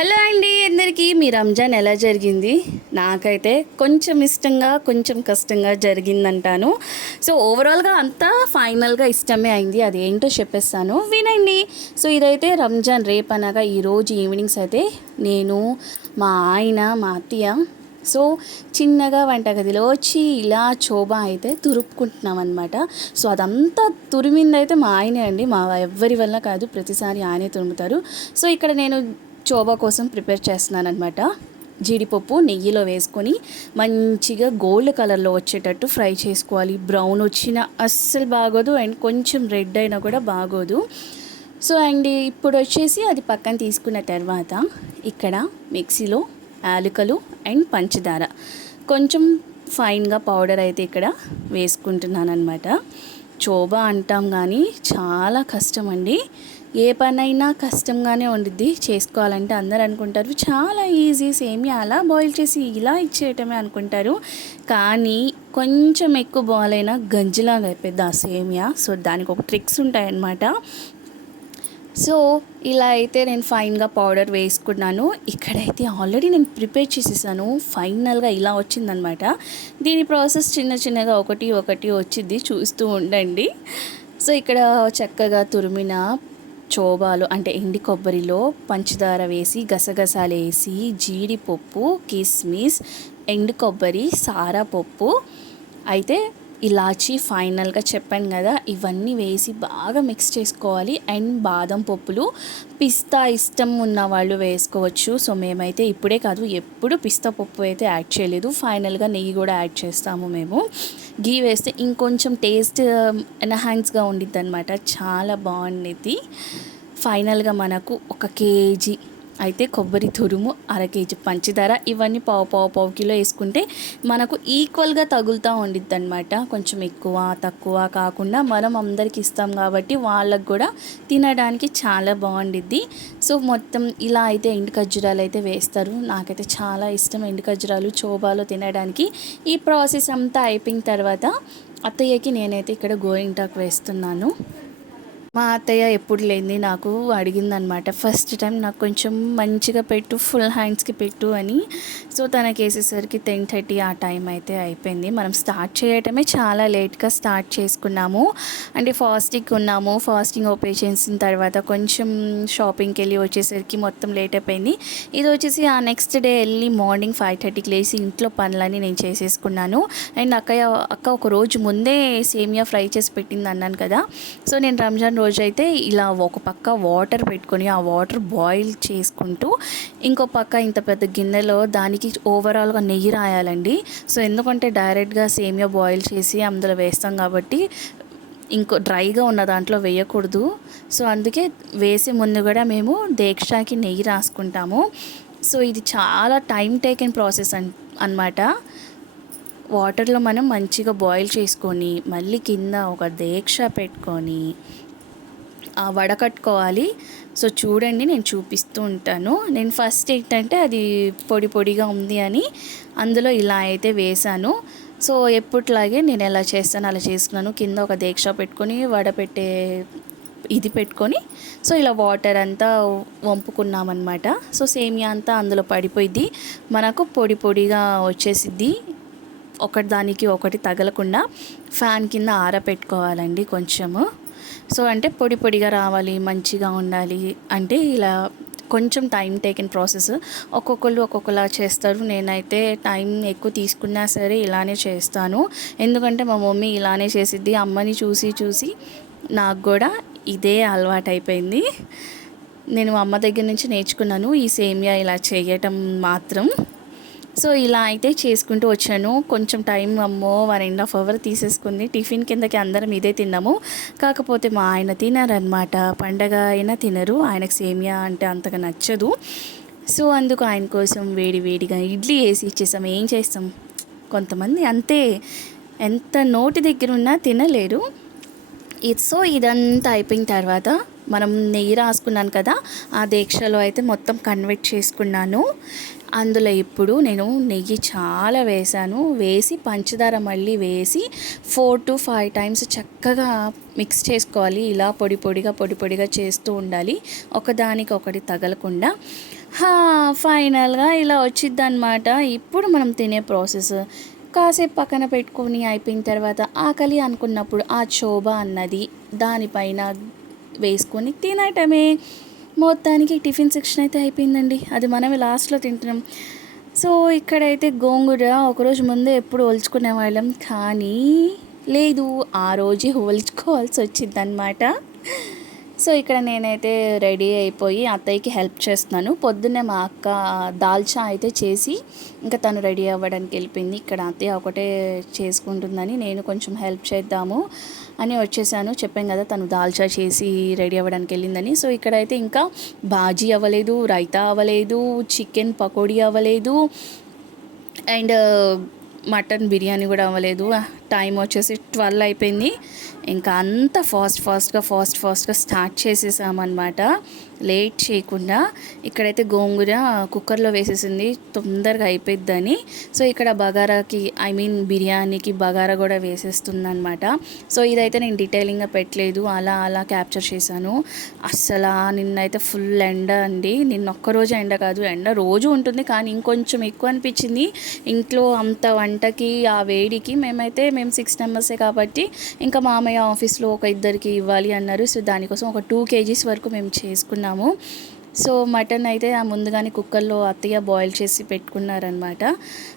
Hello అండి అందరికీ మీ రంజాన్ ఎలా జరిగింది? నాకైతే కొంచెం ఇష్టంగా కొంచెం కష్టంగా జరిగిందంటాను. సో ఓవరాల్గా అంతా ఫైనల్గా ఇష్టమే అయింది. అది ఏంటో చెప్పేస్తాను. వినండి. సో ఇదైతే రంజాన్ రేపు అనగా ఈరోజు ఈవినింగ్స్ అయితే నేను మా ఆయన మా అత్తయ్య సో చిన్నగా వంటగదిలో వచ్చి ఇలా చోబా అయితే తురుపుకుంటున్నాం అనమాట సో అదంతా తురిమిందైతే మా ఆయనే అండి. మా ఎవ్వరి వల్ల కాదు ప్రతిసారి ఆయనే తురుముతారు. సో ఇక్కడ నేను చోబా కోసం ప్రిపేర్ చేస్తున్నాను అనమాట జీడిపప్పు నెయ్యిలో వేసుకొని మంచిగా గోల్డ్ కలర్లో వచ్చేటట్టు ఫ్రై చేసుకోవాలి. బ్రౌన్ వచ్చినా అస్సలు బాగోదు అండ్ కొంచెం రెడ్ అయినా కూడా బాగోదు. సో అండ్ ఇప్పుడు వచ్చేసి అది పక్కన తీసుకున్న తర్వాత ఇక్కడ మిక్సీలో యాలకులు అండ్ పంచదార. కొంచెం ఫైన్గా పౌడర్ అయితే ఇక్కడ వేసుకుంటున్నాను అనమాట చోబా అంటాం కానీ చాలా కష్టం అండి ఏ పనైనా కష్టంగానే ఉండిద్ది చేసుకోవాలంటే అందరు అనుకుంటారు. చాలా ఈజీ సేమి అలా బాయిల్ చేసి ఇలా ఇచ్చేయటమే అనుకుంటారు. కానీ కొంచెం ఎక్కువ బాయిల్ అయినా గంజిలాగా అయిపోద్ది ఆ సేమియా. సో దానికి ఒక ట్రిక్స్ ఉంటాయన్నమాట. సో ఇలా అయితే నేను ఫైన్గా పౌడర్ వేసుకున్నాను. ఇక్కడైతే ఆల్రెడీ నేను ప్రిపేర్ చేసేసాను. ఫైనల్గా ఇలా వచ్చిందనమాట. దీని ప్రాసెస్ చిన్న చిన్నగా ఒకటి ఒకటి వచ్చింది. చూస్తూ ఉండండి. సో ఇక్కడ చక్కగా తురిమిన చోబాలు అంటే ఎండి కొబ్బరిలో పంచదార వేసి గసగసాలు వేసి జీడిపప్పు కిస్మిస్ ఎండు కొబ్బరి సారా పప్పు. అయితే ఇలాచి ఫైనల్గా చెప్పాను కదా ఇవన్నీ వేసి బాగా మిక్స్ చేసుకోవాలి. అండ్ బాదం పప్పులు పిస్తా ఇష్టం ఉన్న వాళ్ళు వేసుకోవచ్చు. సో మేమైతే ఇప్పుడే కాదు ఎప్పుడు పిస్తా పప్పు అయితే యాడ్ చేయలేదు. ఫైనల్గా నెయ్యి కూడా యాడ్ చేస్తాము మేము. గీ వేస్తే ఇంకొంచెం టేస్ట్ um, ఎన్హాన్స్గా ఉండిద్ది అనమాట చాలా బాగుండిద్ది. ఫైనల్గా మనకు ఒక కేజీ అయితే కొబ్బరి తురుము అర కేజీ పంచదార ఇవన్నీ పావు పావు పావు కిలో వేసుకుంటే మనకు ఈక్వల్గా తగులుతూ ఉండిద్ది అనమాట కొంచెం ఎక్కువ తక్కువ కాకుండా మనం అందరికి ఇస్తాం కాబట్టి వాళ్ళకు కూడా తినడానికి చాలా బాగుండిద్ది. సో మొత్తం ఇలా అయితే ఎండు ఖర్జూరాలు అయితే వేస్తారు. నాకైతే చాలా ఇష్టం ఎండు ఖర్జూరాలు చోబాలో తినడానికి. ఈ ప్రాసెస్ అంతా అయిపోయిన తర్వాత అత్తయ్యకి నేనైతే ఇక్కడ గోరింటాకు వేస్తున్నాను. మా అత్తయ్య ఎప్పుడు లేని నాకు అడిగిందనమాట. ఫస్ట్ టైం నాకు కొంచెం మంచిగా పెట్టు ఫుల్ హ్యాండ్స్కి పెట్టు అని. సో తనకి వేసేసరికి టెన్ థర్టీ ఆ టైం అయితే అయిపోయింది. మనం స్టార్ట్ చేయటమే చాలా లేట్గా స్టార్ట్ చేసుకున్నాము. అంటే ఫాస్టింగ్ ఉన్నాము. ఫాస్టింగ్ ఓపెన్ చేసిన తర్వాత కొంచెం షాపింగ్కి వెళ్ళి వచ్చేసరికి మొత్తం లేట్ అయిపోయింది. ఇది వచ్చేసి ఆ నెక్స్ట్ డే వెళ్ళి మార్నింగ్ ఫైవ్ థర్టీకి లేచి ఇంట్లో పనులన్నీ నేను చేసేసుకున్నాను. అండ్ అక్కయ్య అక్క ఒక రోజు ముందే సేమియా ఫ్రై చేసి పెట్టింది అన్నాను కదా. సో నేను రంజాన్ రోజు అయితే ఇలా ఒక పక్క వాటర్ పెట్టుకొని ఆ వాటర్ బాయిల్ చేసుకుంటూ ఇంకో పక్క ఇంత పెద్ద గిన్నెలో దానికి ఓవరాల్గా నెయ్యి రాయాలండి. సో ఎందుకంటే డైరెక్ట్గా సేమియా బాయిల్ చేసి అందులో వేస్తాం కాబట్టి ఇంకో డ్రైగా ఉన్న దాంట్లో వేయకూడదు. సో అందుకే వేసే ముందు కూడా మేము దీక్షకి నెయ్యి రాసుకుంటాము. సో ఇది చాలా టైం టేకెన్ ప్రాసెస్ అన్ అనమాట వాటర్లో మనం మంచిగా బాయిల్ చేసుకొని మళ్ళీ కింద ఒక దీక్ష పెట్టుకొని వడకట్టుకోవాలి. సో చూడండి నేను చూపిస్తూ ఉంటాను. నేను ఫస్ట్ ఏంటంటే అది పొడి పొడిగా ఉంది అని అందులో ఇలా అయితే వేశాను. సో ఎప్పట్లాగే నేను ఎలా చేస్తాను అలా చేసుకున్నాను. కింద ఒక దీక్ష పెట్టుకొని వడపెట్టే ఇది పెట్టుకొని సో ఇలా వాటర్ అంతా వంపుకున్నామన్నమాట. సో సేమియా అంతా అందులో పడిపోయింది మనకు పొడి పొడిగా వచ్చేసిద్ది. ఒకటి దానికి ఒకటి తగలకుండా ఫ్యాన్ కింద ఆరపెట్టుకోవాలండి కొంచెము. సో అంటే పొడి పొడిగా రావాలి మంచిగా ఉండాలి అంటే ఇలా కొంచెం టైం టేకిన్ ప్రాసెస్ ఒక్కొక్కరు ఒక్కొక్కలా చేస్తారు. నేనైతే టైం ఎక్కువ తీసుకున్నా సరే ఇలానే చేస్తాను. ఎందుకంటే మా మమ్మీ ఇలానే చేసిద్ది. అమ్మని చూసి చూసి నాకు కూడా ఇదే అలవాటు అయిపోయింది నేను అమ్మ దగ్గర నుంచి నేర్చుకున్నాను ఈ సేమియా ఇలా చేయటం మాత్రం. సో ఇలా అయితే చేసుకుంటూ వచ్చాను. కొంచెం టైం అమ్మో వన్ అండ్ హాఫ్ అవర్ తీసేసుకుంది. టిఫిన్ కిందకి అందరం ఇదే తిన్నాము. కాకపోతే మా ఆయన తినారనమాట పండగ అయినా తినరు. ఆయనకు సేమియా అంటే అంతగా నచ్చదు. సో అందుకు ఆయన కోసం వేడి వేడిగా ఇడ్లీ వేసి ఇచ్చేసాం. ఏం చేస్తాం? కొంతమంది అంతే. ఎంత నోటి దగ్గర ఉన్నా తినలేరు. సో ఇదంతా అయిపోయిన తర్వాత మనం నెయ్యి రాసుకున్నాను కదా ఆ దీక్షలో అయితే మొత్తం కన్వర్ట్ చేసుకున్నాను. అందులో ఇప్పుడు నేను నెయ్యి చాలా వేసాను. వేసి పంచదార మళ్ళీ వేసి ఫోర్ టు ఫైవ్ టైమ్స్ చక్కగా మిక్స్ చేసుకోవాలి. ఇలా పొడి పొడిగా పొడి పొడిగా చేస్తూ ఉండాలి. ఒకదానికి ఒకటి తగలకుండా. ఫైనల్గా ఇలా వచ్చిద్ది అనమాట ఇప్పుడు మనం తినే ప్రాసెస్. కాసేపు పక్కన పెట్టుకొని అయిపోయిన తర్వాత ఆకలి అనుకున్నప్పుడు ఆ శోభ అన్నది దానిపైన వేసుకొని తినటమే మొత్తానికి టిఫిన్ సెక్షన్ అయితే అయిపోయిందండి. అది మనమే లాస్ట్లో తింటున్నాం. సో ఇక్కడైతే గోంగూర ఒకరోజు ముందే ఎప్పుడు ఒలుచుకునే వాళ్ళం. కానీ లేదు ఆ రోజే ఒలుచుకోవాల్సి వచ్చిందనమాట సో ఇక్కడ నేనైతే రెడీ అయిపోయి అత్తయ్యకి హెల్ప్ చేస్తున్నాను. పొద్దున్నే మా అక్క దాల్చా అయితే చేసి ఇంకా తను రెడీ అవ్వడానికి వెళ్ళిపోయింది. ఇక్కడ అత్తయ్య ఒకటే చేసుకుంటుందని నేను కొంచెం హెల్ప్ చేద్దాము. అని వచ్చేసాను. చెప్పాను కదా తను దాల్చా చేసి రెడీ అవ్వడానికి వెళ్ళిందని. సో ఇక్కడైతే ఇంకా బాజీ అవ్వలేదు రైతా అవ్వలేదు చికెన్ పకోడీ అవ్వలేదు అండ్ మటన్ బిర్యానీ కూడా అవ్వలేదు. టైం వచ్చేసి ట్వెల్వ్ అయిపోయింది. ఇంకా అంత ఫాస్ట్ ఫాస్ట్గా ఫాస్ట్ ఫాస్ట్గా స్టార్ట్ చేసేసామన్నమాట. లేట్ చేయకుండా ఇక్కడైతే గోంగూర కుక్కర్లో వేసేసింది తొందరగా అయిపోద్దని సో ఇక్కడ బగారాకి ఐ మీన్ బిర్యానీకి బగారా కూడా వేసేస్తుందనమాట సో ఇదైతే నేను డీటెయిలింగ్గా పెట్టలేదు అలా అలా క్యాప్చర్ చేశాను. అస్సలు నిన్నైతే ఫుల్ ఎండ అండి. నిన్న ఒక్కరోజు ఎండ కాదు ఎండ రోజు ఉంటుంది కానీ ఇంకొంచెం ఎక్కువ అనిపించింది. ఇంట్లో అంత వంటకి ఆ వేడికి మేమైతే మేము సిక్స్ మెంబర్సే కాబట్టి ఇంకా మామయ్య ఆఫీస్లో ఒక ఇద్దరికి ఇవ్వాలి అన్నారు. సో దానికోసం ఒక టూ కేజీస్ వరకు మేము చేసుకున్నాము. సో మటన్ అయితే ఆ ముందుగానే కుక్కర్లో అత్తయ్య బాయిల్ చేసి పెట్టుకున్నారనమాట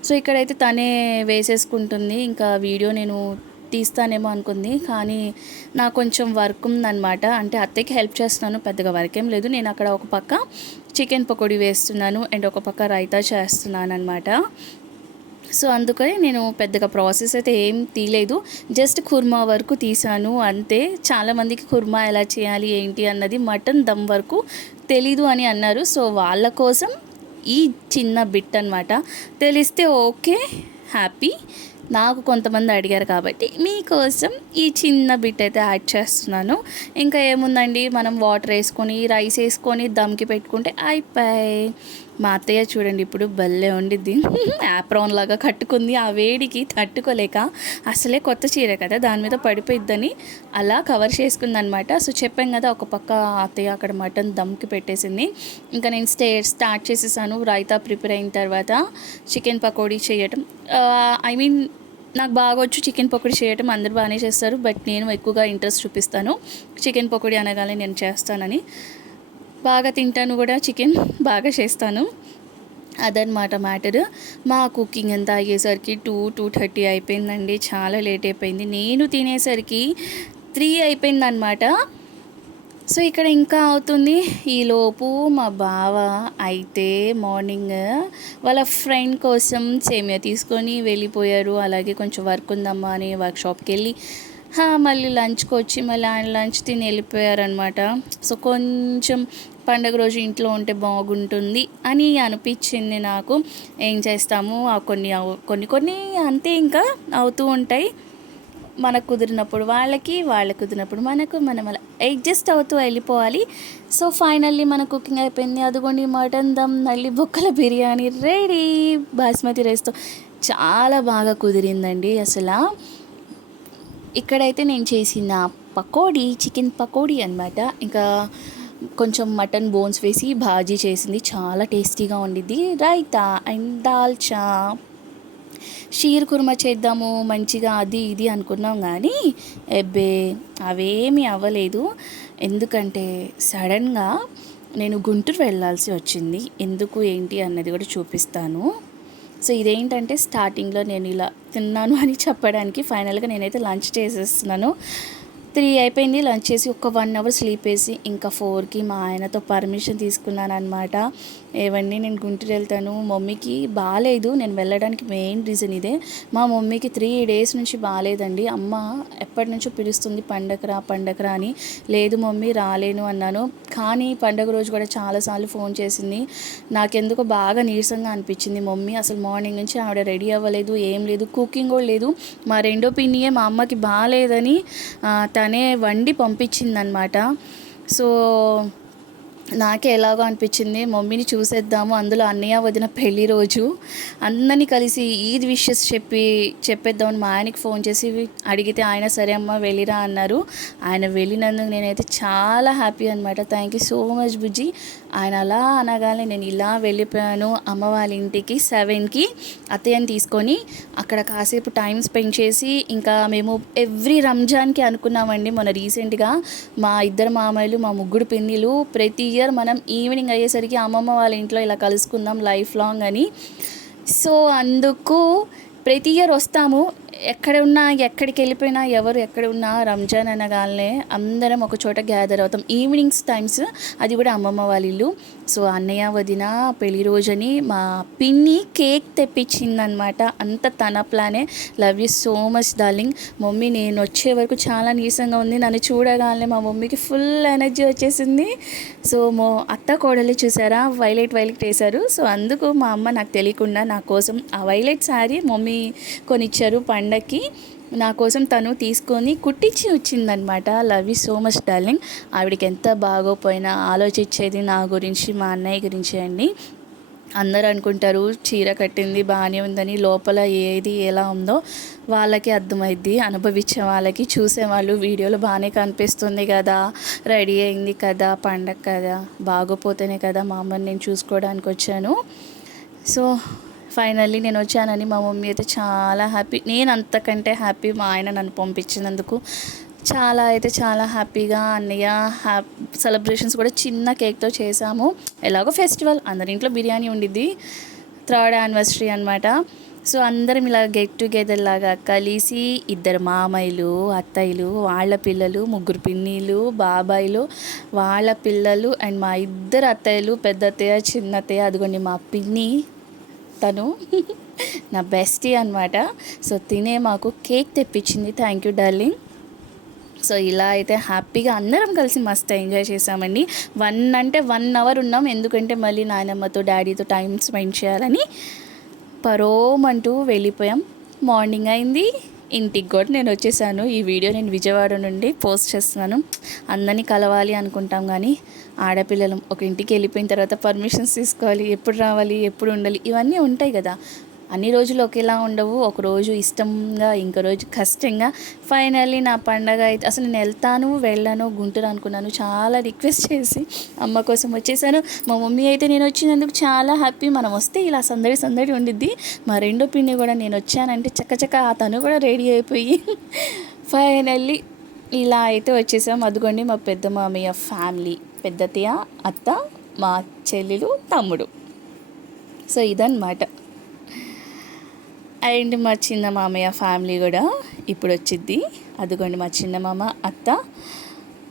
సో ఇక్కడైతే తనే వేసేసుకుంటుంది. ఇంకా వీడియో నేను తీస్తానేమో అనుకుంది. కానీ నాకు కొంచెం వర్క్ ఉందన్నమాట. అంటే అత్తయ్యకి హెల్ప్ చేస్తున్నాను పెద్దగా వర్క్ ఏం లేదు. నేను అక్కడ ఒక పక్క చికెన్ పకోడీ వేస్తున్నాను అండ్ ఒక పక్క రైతా చేస్తున్నాను అనమాట సో అందుకని నేను పెద్దగా ప్రాసెస్ అయితే ఏం తీయలేదు. జస్ట్ కుర్మా వరకు తీసాను అంతే. చాలామందికి కుర్మా ఎలా చేయాలి ఏంటి అన్నది మటన్ దమ్ వరకు తెలీదు అని అన్నారు. సో వాళ్ళ కోసం ఈ చిన్న బిట్ అనమాట తెలిస్తే ఓకే హ్యాపీ. నాకు కొంతమంది అడిగారు కాబట్టి మీకోసం ఈ చిన్న బిట్ అయితే యాడ్ చేస్తున్నాను. ఇంకా ఏముందండి? మనం వాటర్ వేసుకొని రైస్ వేసుకొని దమ్కి పెట్టుకుంటే అయిపోయి మా అత్తయ్య చూడండి ఇప్పుడు భలే ఉండిద్ది యాప్రాన్ లాగా కట్టుకుంది. ఆ వేడికి తట్టుకోలేక అసలే కొత్త చీర కదా దాని మీద పడిపోయిద్దని అలా కవర్ చేసుకుంది అనమాట సో చెప్పాం కదా ఒక పక్క అత్తయ్య అక్కడ మటన్ దమ్కి పెట్టేసింది. ఇంకా నేను స్టే స్టార్ట్ చేసేసాను. రైతా ప్రిపేర్ అయిన తర్వాత చికెన్ పకోడీ చేయటం. ఐ మీన్ నాకు బాగా వచ్చు చికెన్ పకోడీ చేయటం. అందరు బాగానే చేస్తారు. బట్ నేను ఎక్కువగా ఇంట్రెస్ట్ చూపిస్తాను. చికెన్ పకోడీ అనగానే నేను చేస్తానని. బాగా తింటాను కూడా చికెన్ బాగా చేస్తాను. అదనమాట మ్యాటర్. మా కుకింగ్ అంతా అయ్యేసరికి టూ టూ థర్టీ అయిపోయిందండి. చాలా లేట్ అయిపోయింది. నేను తినేసరికి త్రీ అయిపోయింది అనమాట సో ఇక్కడ ఇంకా అవుతుంది. ఈలోపు మా బావ అయితే మార్నింగ్ వాళ్ళ ఫ్రెండ్ కోసం సేమియా తీసుకొని వెళ్ళిపోయారు. అలాగే కొంచెం వర్క్ ఉందమ్మా అని వర్క్షాప్కి వెళ్ళి హా, మళ్ళీ లంచ్కి వచ్చి మళ్ళీ ఆయన లంచ్ తిని వెళ్ళిపోయారనమాట సో కొంచెం పండుగ రోజు ఇంట్లో ఉంటే బాగుంటుంది అని అనిపించింది నాకు. ఏం చేస్తాము? ఆ కొన్ని అవు- కొన్ని కొన్ని అంతే ఇంకా అవుతూ ఉంటాయి. మనకు కుదిరినప్పుడు వాళ్ళకి వాళ్ళకి కుదిరినప్పుడు మనకు మనం అలా అడ్జస్ట్ అవుతూ వెళ్ళిపోవాలి. సో ఫైనల్లీ మన కుకింగ్ అయిపోయింది. అదిగోండి మటన్ దమ్ నల్లి బొక్కల బిర్యానీ రెడీ. బాస్మతి రైస్తో చాలా బాగా కుదిరిందండి అసలు. ఇక్కడైతే నేను చేసిన పకోడీ చికెన్ పకోడీ అనమాట ఇంకా కొంచెం మటన్ బోన్స్ వేసి భాజీ చేసింది. చాలా టేస్టీగా ఉండిద్ది. రైతా అండ్ దాల్చా షీర్ కుర్మా చేద్దాము మంచిగా అది ఇది అనుకున్నాం కానీ ఎబ్బే అవేమీ అవ్వలేదు. ఎందుకంటే సడన్గా నేను గుంటూరు వెళ్ళాల్సి వచ్చింది. ఎందుకు ఏంటి అన్నది కూడా చూపిస్తాను. సో ఇదేంటంటే స్టార్టింగ్లో నేను ఇలా తిన్నాను అని చెప్పడానికి ఫైనల్గా నేనైతే లంచ్ చేసేస్తున్నాను. త్రీ అయిపోయింది. లంచ్ చేసి ఒక వన్ అవర్ స్లీప్ వేసి ఇంకా ఫోర్కి మా ఆయనతో పర్మిషన్ తీసుకున్నాను అనమాట ఏవండి నేను గుంటూరు వెళ్తాను. మమ్మీకి బాగాలేదు నేను వెళ్ళడానికి మెయిన్ రీజన్ ఇదే. మా మమ్మీకి త్రీ డేస్ నుంచి బాగాలేదండి అమ్మ ఎప్పటి నుంచో పిలుస్తుంది పండగరా పండగరా అని. లేదు మమ్మీ రాలేను అన్నాను. కానీ పండగ రోజు కూడా చాలాసార్లు ఫోన్ చేసింది. నాకెందుకో బాగా నీరసంగా అనిపించింది మమ్మీ. అసలు మార్నింగ్ నుంచి ఆవిడ రెడీ అవ్వలేదు ఏం లేదు కుకింగ్ కూడా లేదు. మా రెండో పిన్నియే మా అమ్మకి బాగాలేదని తనే వండి పంపించిందనమాట. సో నాకే ఎలాగో అనిపించింది మమ్మీని చూసేద్దాము అందులో అన్నయ్య వదిన పెళ్ళి రోజు. అందరినీ కలిసి ఈద్ విషెస్ చెప్పి చెప్పేద్దామని మా ఆయనకి ఫోన్ చేసి అడిగితే ఆయన సరే అమ్మ వెళ్ళిరా అన్నారు. ఆయన వెళ్ళినందుకు నేనైతే చాలా హ్యాపీ అనమాట థ్యాంక్ యూ సో మచ్ బుజ్జి. ఆయన అలా అనగానే నేను ఇలా వెళ్ళిపోయాను అమ్మ వాళ్ళ ఇంటికి సెవెన్కి అత్తయ్యని తీసుకొని అక్కడ కాసేపు టైం స్పెండ్ చేసి ఇంకా మేము ఎవ్రీ రంజాన్కి అనుకున్నామండి. మొన్న రీసెంట్గా మా ఇద్దరు మామయ్యలు మా ముగ్గురు పిన్నిలు ప్రతి ఇయర్ మనం ఈవినింగ్ అయ్యేసరికి అమ్మమ్మ వాళ్ళ ఇంట్లో ఇలా కలుసుకుందాం లైఫ్ లాంగ్ అని. సో అందుకు ప్రతి ఇయర్ వస్తాము. ఎక్కడ ఉన్నా ఎక్కడికి వెళ్ళిపోయినా ఎవరు ఎక్కడ ఉన్నా రంజాన్ అనగానే అందరం ఒక చోట గ్యాదర్ అవుతాం. ఈవినింగ్స్ టైమ్స్ అది కూడా అమ్మమ్మ వాళ్ళ ఇల్లు. సో అన్నయ్య వదిన పెళ్ళి రోజని మా పిన్ని కేక్ తెప్పించిందనమాట అంత తన ప్లానే love you so much darling mummy నేను వచ్చే వరకు చాలా నీరసంగా ఉంది. నన్ను చూడగానే మా మమ్మీకి ఫుల్ ఎనర్జీ వచ్చేసింది. సో మో అత్త కోడలు చూసారా? వైలెట్ వైలెట్ వేశారు. సో అందుకు మా అమ్మ నాకు తెలియకుండా నా కోసం ఆ వైలెట్ శారీ మమ్మీ కొనిచ్చారు. పండక్కి నా కోసం తను తీసుకొని కుట్టించి వచ్చిందనమాట love you so much darling ఆవిడకి ఎంత బాగోపోయినా ఆలోచించేది నా గురించి మా అన్నయ్య గురించి అండి. అందరూ అనుకుంటారు చీర కట్టింది బాగానే ఉందని లోపల ఏది ఎలా ఉందో వాళ్ళకి అర్థమైద్ది. అనుభవించే వాళ్ళకి చూసే వాళ్ళు వీడియోలో బాగానే కనిపిస్తుంది కదా రెడీ అయింది కదా పండగ కదా బాగోపోతేనే కదా మా అమ్మని నేను చూసుకోవడానికి వచ్చాను. సో ఫైనల్లీ నేను వచ్చానని మా మమ్మీ అయితే చాలా హ్యాపీ నేను అంతకంటే హ్యాపీ మా ఆయన నన్ను పంపించినందుకు. చాలా అయితే చాలా హ్యాపీగా అన్నయ్య హ్యాప్ సెలబ్రేషన్స్ కూడా చిన్న కేక్తో చేసాము ఎలాగో ఫెస్టివల్ అందరి ఇంట్లో బిర్యానీ ఉండిద్ది. థర్డ్ యానివర్సరీ అనమాట సో అందరం ఇలా గెట్ టుగెదర్ లాగా కలిసి ఇద్దరు మామయ్యలు అత్తయ్యలు వాళ్ళ పిల్లలు ముగ్గురు పిన్నిలు బాబాయిలు వాళ్ళ పిల్లలు అండ్ మా ఇద్దరు అత్తయ్యలు పెద్ద అత్తయ్య చిన్న అత్తయ్య అదిగోండి మా పిన్ని. తను. నా బెస్టీ అనమాట సో తినే మాకు కేక్ తెప్పించింది. థ్యాంక్ యూ డార్లింగ్ సో ఇలా అయితే హ్యాపీగా అందరం కలిసి మస్తు ఎంజాయ్ చేసామండి వన్ అంటే వన్ అవర్ ఉన్నాం. ఎందుకంటే మళ్ళీ నాయనమ్మతో డాడీతో టైం స్పెండ్ చేయాలని పరోమంటూ వెళ్ళిపోయాం. మార్నింగ్ అయింది. ఇంటికి కూడా నేను వచ్చేసాను. ఈ వీడియో నేను విజయవాడ నుండి పోస్ట్ చేస్తున్నాను. అందరినీ కలవాలి అనుకుంటాం కానీ ఆడపిల్లలు ఒక ఇంటికి వెళ్ళిపోయిన తర్వాత పర్మిషన్స్ తీసుకోవాలి ఎప్పుడు రావాలి ఎప్పుడు ఉండాలి ఇవన్నీ ఉంటాయి కదా. అన్ని రోజులు ఒకేలా ఉండవు. ఒక రోజు ఇష్టంగా ఇంకో రోజు కష్టంగా. ఫైనల్లీ నా పండగ అయితే అసలు నేను వెళ్తాను వెళ్ళాను గుంటూరు అనుకున్నాను. చాలా రిక్వెస్ట్ చేసి అమ్మ కోసం వచ్చేసాను. మా మమ్మీ అయితే నేను వచ్చినందుకు చాలా హ్యాపీ మనం వస్తే ఇలా సందడి సందడి ఉండిద్ది. మా రెండో పిన్ని కూడా నేను వచ్చానంటే చక్కచక్క ఆ తను కూడా రెడీ అయిపోయి ఫైనల్లీ ఇలా అయితే వచ్చేసాం. అదిగోండి మా పెద్ద మామయ్య ఫ్యామిలీ పెద్దతయ్య అత్త మా చెల్లెలు తమ్ముడు. సో ఇదన్నమాట. అండ్ మా చిన్న మామయ్య ఫ్యామిలీ కూడా ఇప్పుడు వచ్చిద్ది అదిగోండి మా చిన్న మామ అత్త.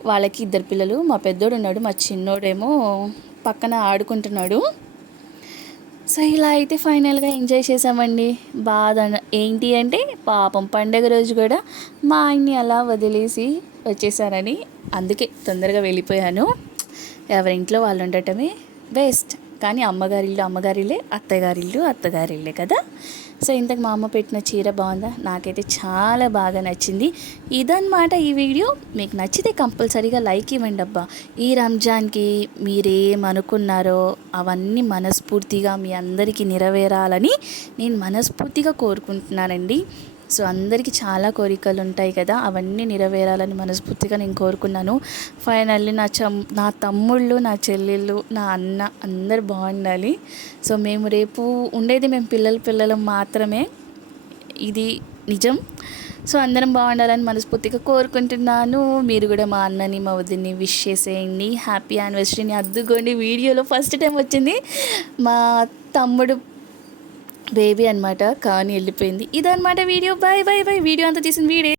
వాళ్ళకి ఇద్దరు పిల్లలు. మా పెద్దోడు ఉన్నాడు మా చిన్నోడేమో పక్కన ఆడుకుంటున్నాడు. సో ఇలా అయితే ఫైనల్గా ఎంజాయ్ చేసామండి బాధ ఏంటి అంటే పాపం పండగ రోజు కూడా మా ఆయన్ని అలా వదిలేసి వచ్చేసారని అందుకే తొందరగా వెళ్ళిపోయాను. ఎవరింట్లో వాళ్ళు ఉండటమే బెస్ట్. కానీ అమ్మగారిల్లు అమ్మగారిల్లే అత్తగారిల్లు అత్తగారిల్లే కదా. సో ఇంతకు మా అమ్మ పెట్టిన చీర బాగుందా? నాకైతే చాలా బాగా నచ్చింది. ఇదన్నమాట ఈ వీడియో. మీకు నచ్చితే కంపల్సరీగా లైక్ ఇవ్వండి అబ్బా. ఈ రంజాన్కి మీరేమనుకున్నారో అవన్నీ మనస్ఫూర్తిగా మీ అందరికీ నెరవేరాలని నేను మనస్ఫూర్తిగా కోరుకుంటున్నానండి. సో అందరికీ చాలా కోరికలు ఉంటాయి కదా. అవన్నీ నెరవేరాలని మనస్ఫూర్తిగా నేను కోరుకున్నాను. ఫైనల్లీ నా చమ్ నా తమ్ముళ్ళు నా చెల్లెళ్ళు నా అన్న అందరు బాగుండాలి. సో మేము రేపు ఉండేది మేము పిల్లల పిల్లలు మాత్రమే. ఇది నిజం. సో అందరం బాగుండాలని మనస్ఫూర్తిగా కోరుకుంటున్నాను. మీరు కూడా మా అన్నని మా వదిని విష్ చేసేయండి. హ్యాపీ యానివర్సరీని అద్దుకోండి. వీడియోలో ఫస్ట్ టైం వచ్చింది మా తమ్ముడు బేబీ అనమాట కానీ వెళ్ళిపోయింది. ఇదనమాట video. Bye bye bye video అంతా తీసిన వీడియో